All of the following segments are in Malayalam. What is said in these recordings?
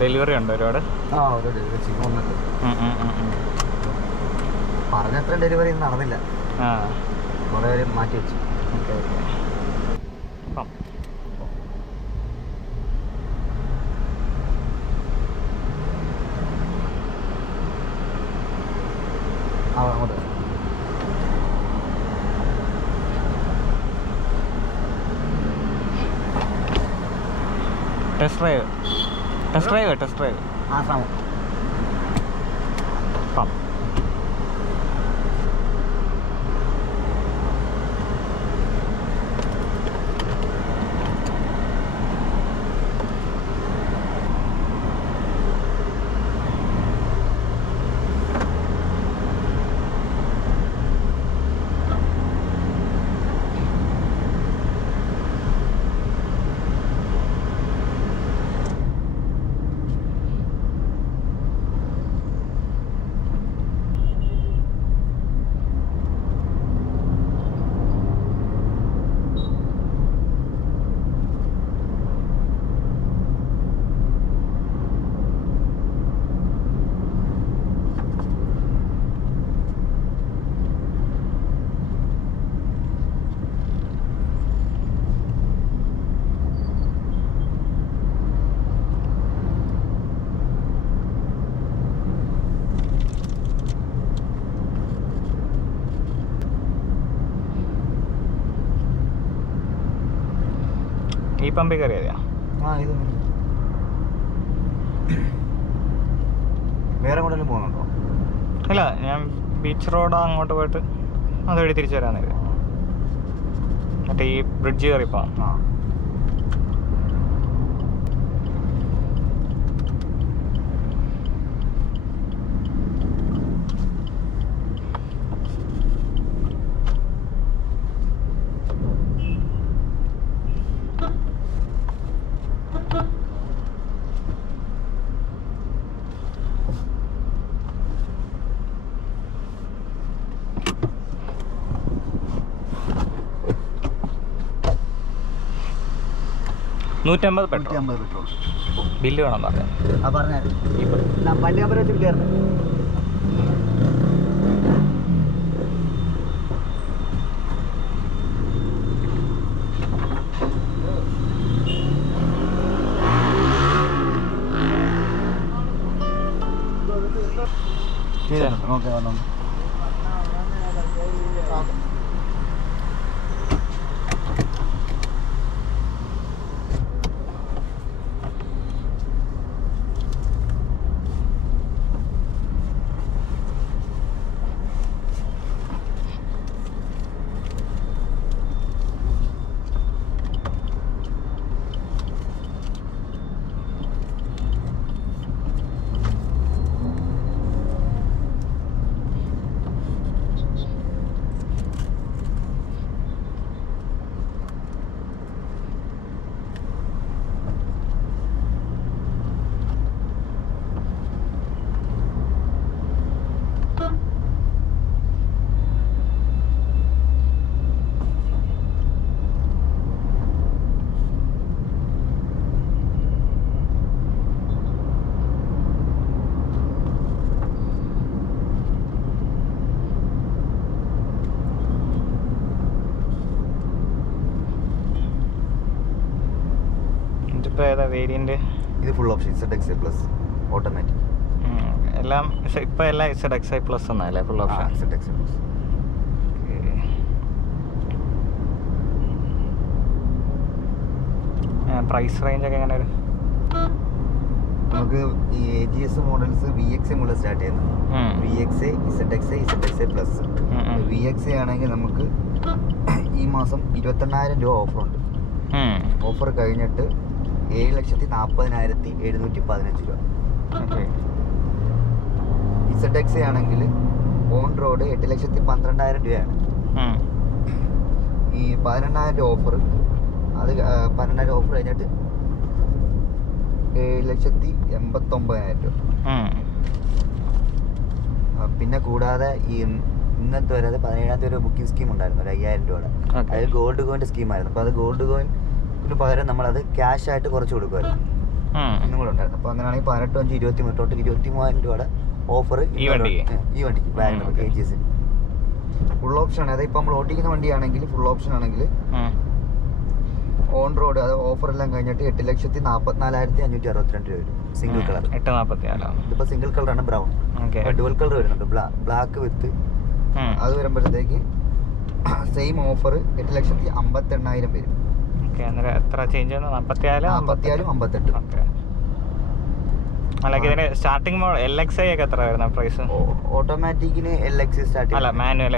ഡെലിവറി ഉണ്ടോ ഒരുപാട്? ആ, ഒരു ഡെലിവറി ചെയ്യുന്നുണ്ട്. പറഞ്ഞത്ര ഡെലിവറി നടന്നില്ല, കുറേ പേര് മാറ്റി വെച്ചു. Okay okay. അങ്ങോട്ട് ടെസ്റ്റ് ഡ്രൈവ് ആ സമയം ഈ പമ്പിൽ കയറിയതാ? ഇത് വേറെ എങ്ങോട്ടെങ്കിലും പോകുന്നുണ്ടോ? ഇല്ല, ഞാൻ ബീച്ച് റോഡ് അങ്ങോട്ട് പോയിട്ട് അതുവഴി തിരിച്ചു വരാൻ മറ്റേ ഈ ബ്രിഡ്ജ് കയറിപ്പോ. 150 പെട്രോൾ. 150 പെട്രോൾ. ബില്ല് വേണം പറയാം. ആ പറഞ്ഞ വണ്ടി നമ്പർ വെച്ചിട്ട് കയറണം. ഓക്കെ വന്നോ. ഇപ്പോൾ ഏതാ വേരിയന്റ്? ഇത് full option ZXI plus automatic. എല്ലാം ഇപ്പോൾ എല്ലാം ZXI പ്ലസ് ഒന്നല്ലേ full option? ZXI plus. Price range ഒക്കെ എങ്ങനെ വരും? നമുക്ക് ഈ AGS മോഡൽസ് VXI മുതൽ സ്റ്റാർട്ട് ചെയ്യുന്നത്. VXI, ZXI, ZXI plus. VXI ആണെങ്കിൽ നമുക്ക് ഈ മാസം 28,000 രൂപ ഓഫറുണ്ട്. ഓഫർ കഴിഞ്ഞിട്ട് 7,40,715 രൂപ. ZXI ആണെങ്കിൽ ഓൺ റോഡ് 8,12,000 രൂപയാണ്. ഈ 18,000 രൂപ ഓഫർ, അത് 18,000 ഓഫർ കഴിഞ്ഞിട്ട് 7,89,000 രൂപ. പിന്നെ കൂടാതെ ഈ ഇന്നത്തെ വരെ 17,000 രൂപ ബുക്കിംഗ് സ്കീം ഉണ്ടായിരുന്നു, 5,000 രൂപയുടെ. അത് ഗോൾഡ് കോയിൻ്റെ സ്കീമായിരുന്നു. അപ്പോൾ അത് ഗോൾഡ് കോയിന് പകരം നമ്മളത് ക്യാഷ് ആയിട്ട് കുറച്ച് കൊടുക്കുമായിരുന്നു. ഇന്നും കൂടെ ഉണ്ടായിരുന്നു. അപ്പോൾ അങ്ങനെയാണെങ്കിൽ 18, 5, 23 ടോട്ടൽ 23,000 രൂപയുടെ ഓഫർ ഈ വണ്ടിക്ക് വാഗണർ AGS. ഫുൾ ഓപ്ഷൻ ആണ്. അതായത് ഇപ്പോൾ നമ്മൾ ഓടിക്കുന്ന വണ്ടിയാണെങ്കിൽ ഫുൾ ഓപ്ഷൻ ആണെങ്കിൽ ഓൺ റോഡ് അത് ഓഫർ എല്ലാം കഴിഞ്ഞിട്ട് 8,44,562 രൂപ വരും. Single colour 8,44. ഇതിപ്പോൾ സിംഗിൾ കളറാണ് ബ്രൗൺ. ഡുവൽ കളർ വരുന്നുണ്ട്, ബ്ലാക്ക് വിത്ത്. അത് വരുമ്പോഴത്തേക്ക് സെയിം ഓഫർ 8,58,000 വരും. എത്ര ചേഞ്ച്? 44,58. ഇതിന് സ്റ്റാർട്ടിംഗ് മോഡൽ LXI ഒക്കെ എത്ര വരുന്ന പ്രൈസ്? ഓട്ടോമാറ്റിക്കിന് LXI starting. അല്ല, മാനുവൽ.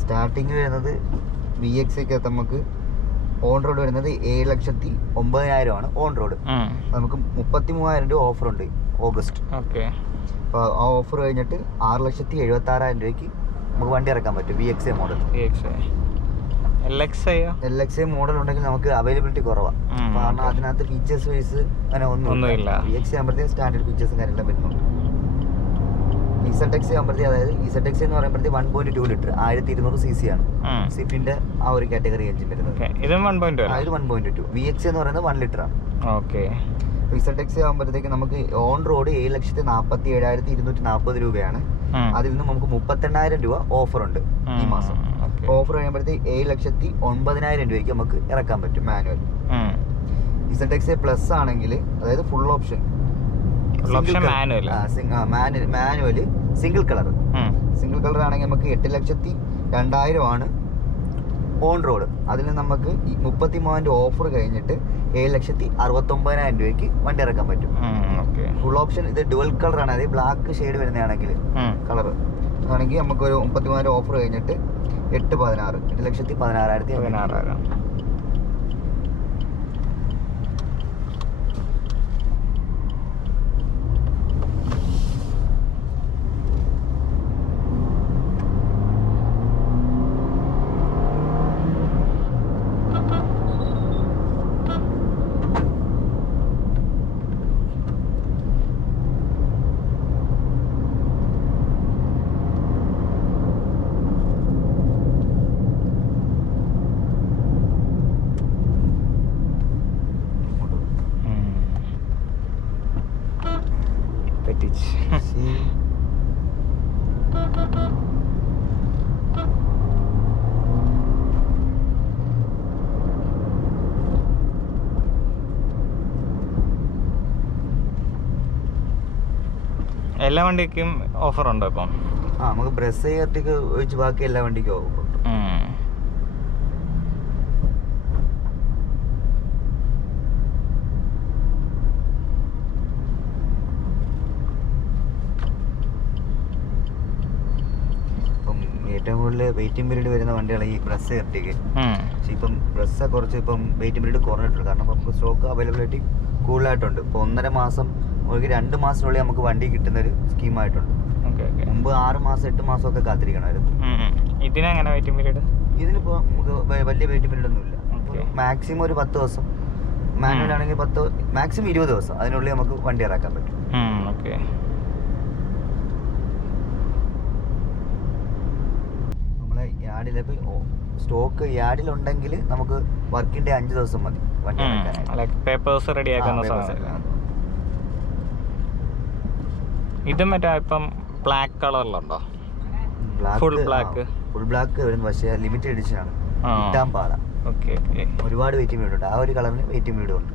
സ്റ്റാർട്ടിങ് വരുന്നത് VXIക്കകത്ത് നമുക്ക് ഓൺ റോഡ് വരുന്നത് 7,09,000 ആണ് ഓൺ റോഡ്. നമുക്ക് 33,000 രൂപ ഓഫറുണ്ട് ഓഗസ്റ്റ്. അപ്പോൾ ആ ഓഫർ കഴിഞ്ഞിട്ട് 6,76,000 രൂപയ്ക്ക് നമുക്ക് വണ്ടി ഇറക്കാൻ പറ്റും. VXI model. LXI മോഡൽ ഉണ്ടെങ്കിൽ നമുക്ക് അവൈലബിലിറ്റി കുറവാണ്. കാരണം അതിനകത്ത് ഫീച്ചേഴ്സ് വൈസ് അങ്ങനെ ഒന്നുമില്ല. VXI ആകുമ്പോഴത്തേക്കും സ്റ്റാൻഡേർഡ് ഫീച്ചേഴ്സും കാര്യമെല്ലാം വരുന്നുണ്ട്. ZXI ആകുമ്പോഴത്തേക്ക്, അതായത് ZXI എന്ന് പറയുമ്പോഴത്തേക്ക് 1.2 ലിറ്റർ 1200cc ആണ് സിഫിന്റെ ആ ഒരു കാറ്റഗറി എഞ്ചിൻ വരുന്നത്. ഇത് 1.2. VXI എന്ന് പറയുന്നത് 1 ലിറ്റർ ആണ്. ZXI ആകുമ്പോഴത്തേക്ക് നമുക്ക് ഓൺ റോഡ് 7,47,240 രൂപയാണ്. അതിൽ നിന്ന് നമുക്ക് 38,000 രൂപ ഓഫർ ഉണ്ട് ഈ മാസം. ഓഫർ കഴിയുമ്പോഴത്തേക്ക് 7,09,000 രൂപയ്ക്ക് നമുക്ക് ഇറക്കാൻ പറ്റും മാനുവൽ. ZXi പ്ലസ് ആണെങ്കിൽ, അതായത് full option manual single colour ആണെങ്കിൽ നമുക്ക് 8,02,000 ആണ് ഓൺ റോഡ്. അതിൽ നമുക്ക് 33,000 ഓഫർ കഴിഞ്ഞിട്ട് 7,69,000 രൂപയ്ക്ക് വണ്ടി ഇറക്കാൻ പറ്റും. ഫുൾ ഓപ്ഷൻ ഇത് ഡുവൽ കളർ ആണ്, അതായത് ബ്ലാക്ക് ഷെയ്ഡ് വരുന്നതാണെങ്കിൽ കളർ ആണെങ്കിൽ നമുക്ക് ഒരു 33,000 ഓഫർ കഴിഞ്ഞിട്ട് 8,16,000. എല്ലാ വണ്ടിക്കും ഓഫർ ഉണ്ടോ ഇപ്പം? നമുക്ക് ബ്രസ് ഒഴിച്ച് ബാക്കി എല്ലാ വണ്ടിക്കും ഓഫർ ഉണ്ട്. ഏറ്റവും കൂടുതൽ വെയിറ്റിംഗ് പീരീഡ് വരുന്ന വണ്ടികളാണ് ഈ ബ്രസ് എർട്ടിക്ക്. പക്ഷെ ഇപ്പം ബ്രസ് കുറച്ച് ഇപ്പം വെയിറ്റിംഗ് പീരീഡ് കുറഞ്ഞിട്ടുണ്ട്. കാരണം നമുക്ക് സ്റ്റോക്ക് അവൈലബിലിറ്റി കൂടുതലായിട്ടുണ്ട്. ഇപ്പോൾ 1.5 മാസം ഒരു 2 മാസത്തിനുള്ളിൽ നമുക്ക് വണ്ടി കിട്ടുന്നൊരു സ്കീമായിട്ടുണ്ട്. മുമ്പ് 6 മാസം 8 മാസം ഒക്കെ കാത്തിരിക്കണമായിരുന്നു. ഇതിനെങ്ങനെ വെയിറ്റിംഗ് പീരീഡ്? ഇതിനിപ്പോൾ നമുക്ക് വലിയ വെയിറ്റിംഗ് പീരീഡ് ഒന്നുമില്ല. മാക്സിമം ഒരു 10 ദിവസം, മാനുവൽ ആണെങ്കിൽ 10, മാക്സിമം 20 ദിവസം അതിനുള്ളിൽ നമുക്ക് വണ്ടി ഇറക്കാൻ പറ്റും. നമ്മളെ യാർഡിൽ സ്റ്റോക്ക് യാർഡിലുണ്ടെങ്കിൽ നമുക്ക് വർക്കിംഗ് ഡേ 5 ദിവസം മതി വണ്ടി ഇറക്കാനായിട്ട്. പേപ്പേഴ്സ് റെഡിയാക്കുന്ന സമയം. ഇത് മറ്റേ ഇപ്പം ബ്ലാക്ക് കളറിലുണ്ടോ? ഫുൾ ബ്ലാക്ക് വരുന്നു, പക്ഷേ ലിമിറ്റഡ് എഡിഷൻ ആണ്, കിട്ടാൻ പാടാ. ഒരുപാട് വെയിറ്റിംഗ് പീരീഡ് ഉണ്ട്. ആ ഒരു കളറിന് വെയിറ്റിംഗ് പീരീഡ് ഉണ്ട്.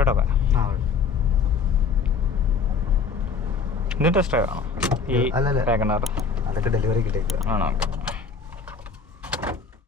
ഇവിടെ ആ ഇത് ടെസ്റ്റ് ഡ്രൈവ് ആണോ ഈ അല്ലല്ല വാഗണർ? അതൊക്കെ ഡെലിവറി കിട്ടിയേക്കുക. ആണോ?